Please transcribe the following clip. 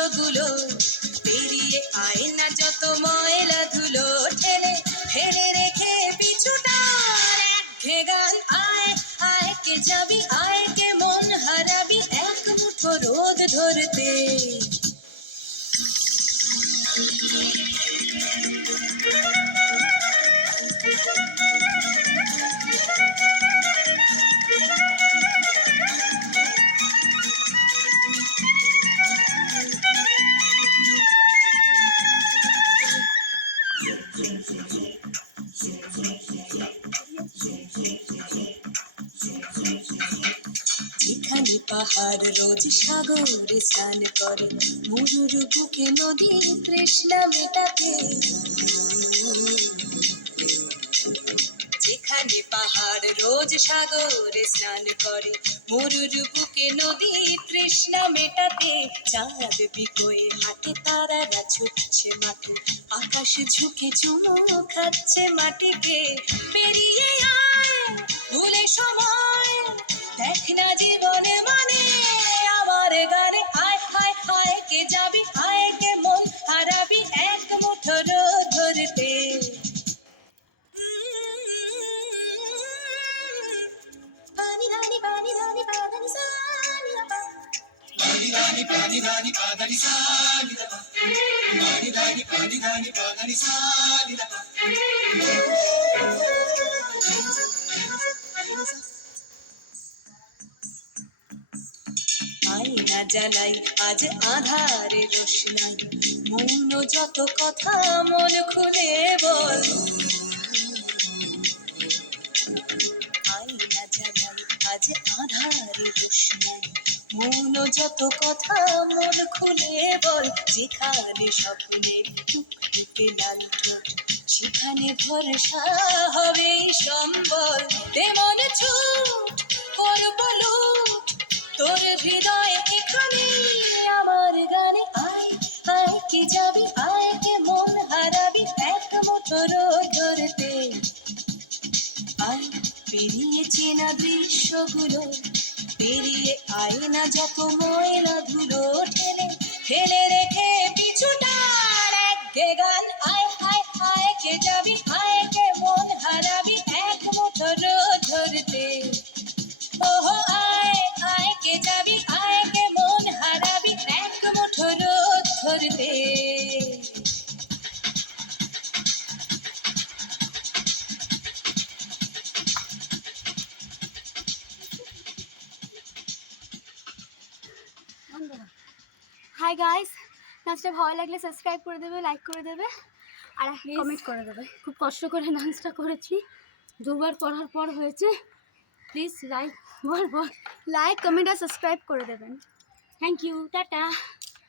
দৃশ্যগুলো, পেরিয়ে আয় না যত ময়লা ধুলো, ঠেলে ফেলে রেখে পিছুটার একঘে গান। আয় আয় কে যাবি, আয় কে মন হারাবি এক মুঠো রোদ ধরতে। যেখানে পাহাড় রোজ সাগরে স্নান করে, মরুর বুকে নদী তৃষ্ণা মেটাতে। যেখানে পাহাড় রোজ সাগরে স্নান করে, মরুর বুকে নদী তৃষ্ণা মেটাতে। চাঁদ বিকোয়ে হাঁটে, তারারা ছুটছে মাঠে, আকাশ ঝুঁকে চুমু খাচ্ছে মাটিকে। পেরিয়ে আয় ভুলে সময়, দেখ না জীবনে মানে আমার গানে। আয় আয় আয় কে যাবি, আয় কে মন হারাবি এক মুঠো রোদ ধরতে। পানি ধানি পানি ধানি পানি সানি পা, পানি ধানি পানি ধানি পানি সানি পা, পানি ধানি পানি ধানি পানি সানি পা। আয়না জ্বালাই আজ আধারে রোশনাই, মৌন যত কথা মন খুলে বল। আয়না জ্বালাই আজ আধারে রোশনাই, মৌন যত কথা মন খুলে বল। যেখানে স্বপ্নের টুকটুকে লাল ঠোঁট, সেখানে ভরসা হবে সম্বল। তেমন ছুট করব লুট তোর হৃদয় এখানে আমার গানে। আয় আয় কে যাবি, আয় কে মন হারাবি এক মুঠো রোদ ধরতে। আয় পেরিয়ে চেনা দৃশ্যগুলো, পেরিয়ে আয় না যত ময়লা ধুলো, ঠেলে ফেলে রেখে পিছুটার একঘে গান। আয় আয় আয় কে যাবি, আয় কে মন হারাবি এক মুঠো রোদ ধরতে। ওহো আয় আয় কে যাবি, আয় কে মন হারাবি এক মুঠো রোদ ধরতে। হাই গাইস, নাচটা ভালো লাগলে সাবস্ক্রাইব করে দেবে, লাইক করে দেবে আর কমেন্ট করে দেবে। খুব কষ্ট করে নাচটা করেছি, দুবার করার পর হয়েছে। প্লিজ লাইক কমেন্ট আর সাবস্ক্রাইব করে দেবেন। Thank you, tata.